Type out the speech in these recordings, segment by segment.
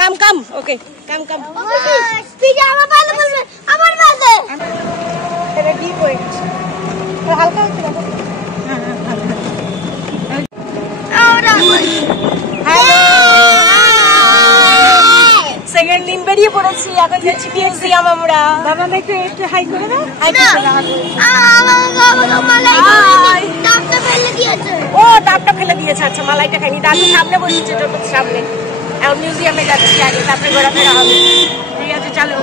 Come, come. Okay, come, come. Second দিন বেরিয়ে পড়েছি, এখন যাচ্ছি মিউজিয়াম আমরা। বাবা একটু একটু হাই করে দাও। ও ডাবটা ফেলে দিয়েছে। আচ্ছা, মালাইটা খাইনি। দাদু সামনে বসেছে, টোটোর সামনে। এখন মিউজিয়ামে যাচ্ছি আগে, তারপরে ঘোরাফেরা হবে। ঠিক আছে, চলো।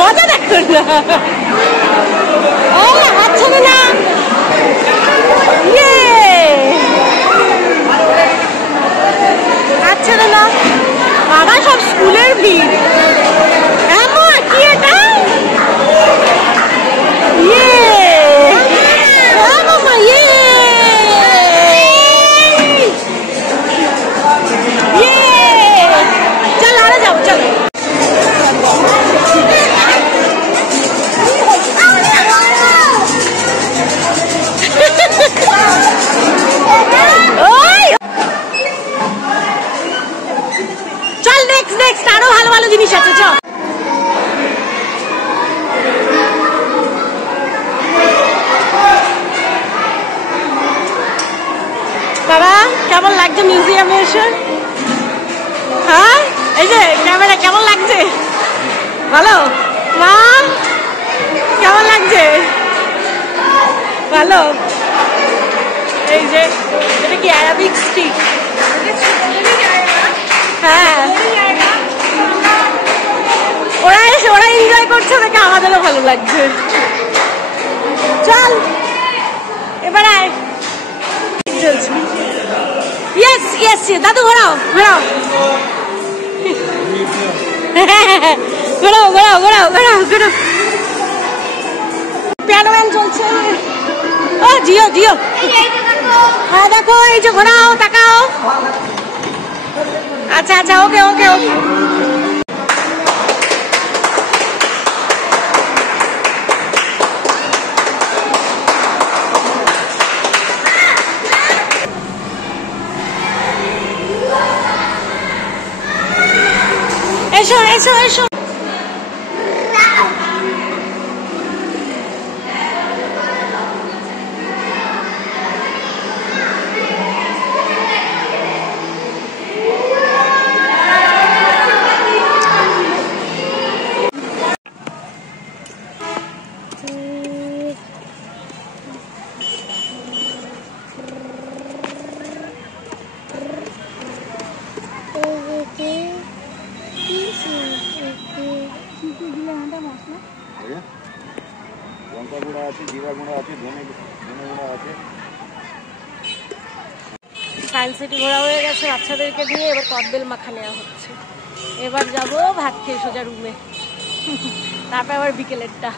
মজা দেখো না, হাত ছেড়ে না। হাত ছেড়ে না বাবা, সব স্কুলের ভিড়। কি এটা? চল আরে যাও, চল। আরো ভালো ভালো জিনিস আছে, চল। বাবা কেমন লাগছে মিউজিয়ামে এসে? হ্যাঁ, এই যে ক্যামেরা, কেমন লাগছে ভালো? মা কেমন লাগছে? ভালো। এই যে এটা কি অ্যারাবিক স্টিক? হ্যাঁ, ওরা এনজয় করছে দেখে আমাদেরও ভালো লাগছে। চল এবার আয়। চলছে। ইয়েস ইয়েস, দাদু ঘোরাও ঘোরাও ঘোরাও ঘোরাও ঘোরাও ঘোরাও ঘোরাও। পিয়ানো ম্যান চলছে। ও জিও জিও, হ্যাঁ দেখো, এই যে ঘোরাও, তাকাও। আচ্ছা আচ্ছা, ওকে ওকে ওকে। এসো এসো এসো। সায়েন্স সিটি ঘোরা হয়ে গেছে বাচ্চাদেরকে দিয়ে, এবার কদবেল মাখা নেওয়া হচ্ছে। এবার যাব ভাত খেয়ে সোজা রুমে, তারপরে আবার বিকেলেরটা।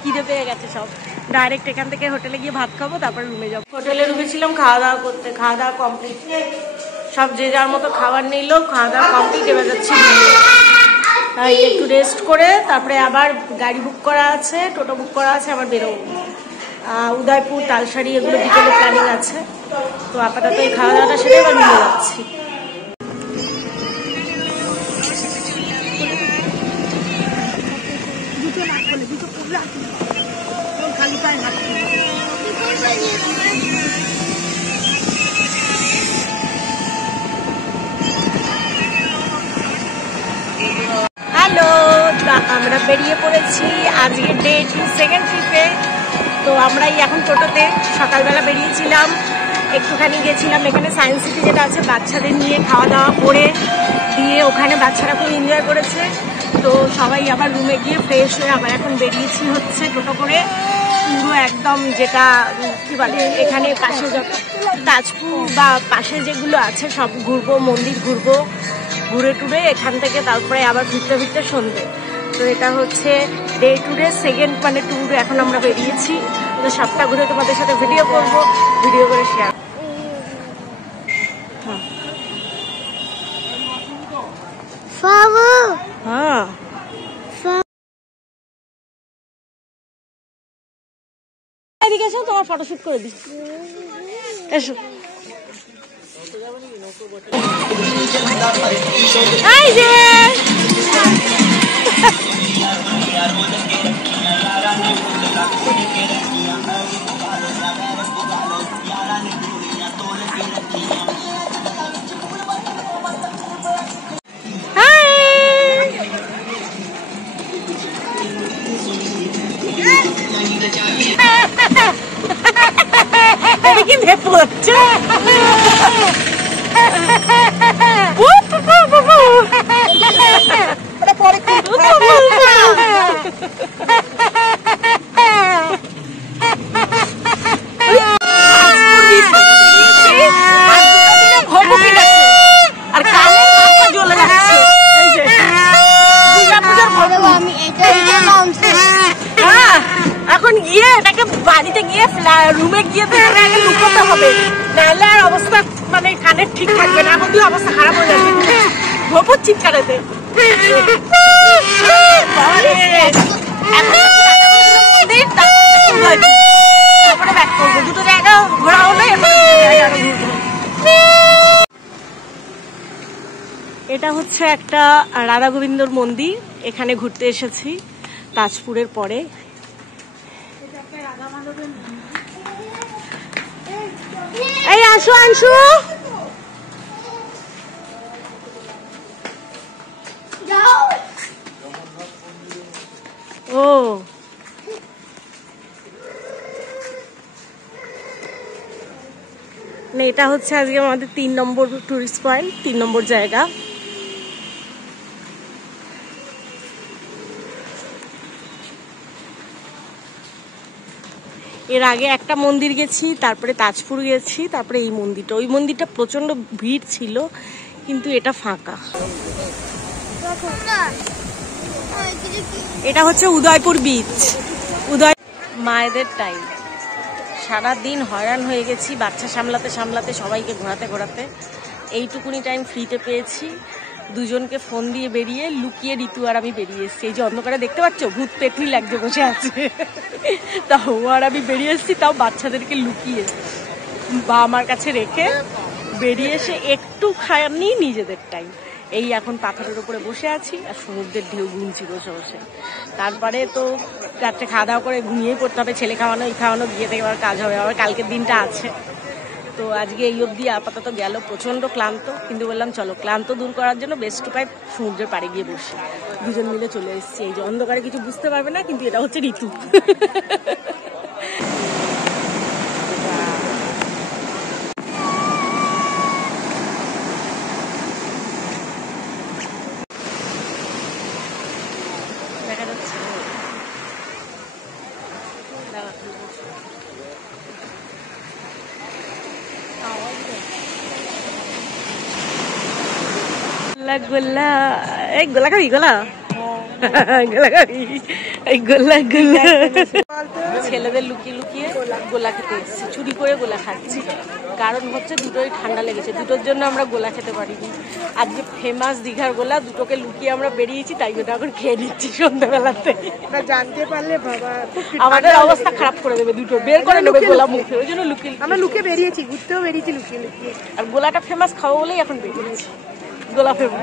খিদে পেয়ে গেছে সব, ডাইরেক্ট এখান থেকে হোটেলে গিয়ে ভাত খাবো, তারপরে রুমে যাবো। হোটেলে ঢুকেছিলাম খাওয়া দাওয়া করতে, খাওয়া দাওয়া কমপ্লিট। সব যে যার মতো খাবার নিল, খাওয়া দাওয়া কমপ্লিট। এবার যাচ্ছি তাই একটু রেস্ট করে তারপরে আবার গাড়ি বুক করা আছে, টোটো বুক করা আছে, আবার বেরোবো। উদয়পুর, তালসারি এগুলো বিকেলে প্ল্যানিং আছে। তো আপাতত এই খাওয়া দাওয়াটা সেরে এবার নিয়ে যাচ্ছি। হ্যালো, আমরা বেরিয়ে পড়েছি আজকে ডে 2 সেকেন্ড ট্রিপে। তো আমরাই এখন টোটোতে, সকালবেলা বেরিয়েছিলাম, একটুখানি গেছিলাম এখানে সায়েন্স সিটি যেটা আছে, বাচ্চাদের নিয়ে খাওয়া দাওয়া করে দিয়ে ওখানে বাচ্চারা খুব এনজয় করেছে। তো সবাই আবার রুমে গিয়ে ফ্রেশ হয়ে আবার এখন বেরিয়েছি হচ্ছে টোটো করে, পুরো একদম যেটা কি বলে এখানে পাশে তাজপুর বা পাশে যেগুলো আছে সব ঘুরবো, মন্দির ঘুরবো, ঘুরে টুরে এখান থেকে তারপরে আবার ফিরতে ফিরতে সন্ধ্যে। তো এটা হচ্ছে ডে ট্যুরের সেকেন্ড ট্যুর। এখন আমরা বেরিয়েছি, তো সবটা ঘুরে তোমাদের সাথে ভিডিও করবো, ভিডিও করে শেয়ার। হ্যাঁ এদিকে এসো, তোমার ফটোশুট করে দিই। এসো এই যে কি ভেপু হচ্ছে আর কানের জ্বলে যাচ্ছে। এখন গিয়ে এটাকে বাড়িতে গিয়ে রুমে গিয়ে লুকোতে হবে, নাহলে আর অবস্থা মানে কানের ঠিক থাকবে না। এখন দিয়ে অবস্থা খারাপ হয়ে যাবে ভোপুর চিৎকারেতে। দুটো জায়গা ঘোরা হলে এটা হচ্ছে একটা রাধা গোবিন্দর মন্দির, এখানে ঘুরতে এসেছি তাজপুরের পরে। এই আসো আনসু, ও এটা হচ্ছে আজকে আমাদের 3 নম্বর টুরিস্ট পয়েন্ট, 3 নম্বর জায়গা। এর আগে একটা মন্দির গেছি, তারপরে তাজপুর গেছি, তারপরে এই মন্দিরটা। ওই মন্দিরটা প্রচন্ড ভিড় ছিল, কিন্তু এটা ফাঁকা। এটা হচ্ছে উদয়পুর বিচ। মায়েদের টাইম, সারাদিন হয়রান হয়ে গেছি বাচ্চা সামলাতে সামলাতে, সবাইকে ঘোরাতে ঘোরাতে। এইটুকুনি টাইম ফ্রিতে পেয়েছি, দুজনকে ফোন দিয়ে বেরিয়ে লুকিয়ে ঋতু আর আমি বেরিয়ে এসেছি। এই যে অন্ধকারে দেখতে পাচ্ছ ভূত পেতনি লাগছে বসে আছে, তাও আর আমি বেরিয়ে এসেছি, তাও বাচ্চাদেরকে লুকিয়ে বা আমার কাছে রেখে বেরিয়ে এসে একটুখানি নিজেদের টাইম। এই এখন পাথরের উপরে বসে আছি আর সমুদ্রের ঢেউ গুনছি বসে বসে। তারপরে তো রাত্রে খাওয়া দাওয়া করে ঘুমিয়েই পড়তে হবে, ছেলে খাওয়ানো এই খাওয়ানো, গিয়ে থেকে আবার কাজ হবে, আবার কালকের দিনটা আছে। তো আজকে এই অবধি আপাতত গেল, প্রচন্ড ক্লান্ত, কিন্তু বললাম চলো ক্লান্ত দূর করার জন্য বেস্ট উপায় সমুদ্রের পাড়ে গিয়ে বসি। দুজন মিলে চলে এসেছি। এই যে অন্ধকারে কিছু বুঝতে পারবে না, কিন্তু এটা হচ্ছে ঋতু। দেখা যাচ্ছে গোলা, এই গোলা খাবি? গোলা গোলা খাবি? এই গোলা গোলা ছেলেদের লুকিয়ে লুকিয়ে গোলা খেতে এসেছি, চুরি করে গোলা খাচ্ছি। কারণ হচ্ছে দুটোই ঠান্ডা লেগেছে, দুটোর জন্য আমরা গোলা খেতে পারিনি। আজকে ফেমাস দীঘার গোলা, দুটোকে লুকিয়ে আমরা বেরিয়েছি, তাই ওটা এখন খেয়ে নিচ্ছি সন্ধ্যাবেলাতে। জানতে পারলে বাবা আমাদের অবস্থা খারাপ করে দেবে, দুটো বের করে নেবে গোলা মুখে, ওই জন্য লুকিয়ে আমরা লুকিয়ে বেরিয়েছি, ঘুরতেও বেরিয়েছি লুকিয়ে লুকিয়ে। আর গোলাটা ফেমাস খাবো বলেই এখন বেরিয়েছি, গোলা ফেমাস।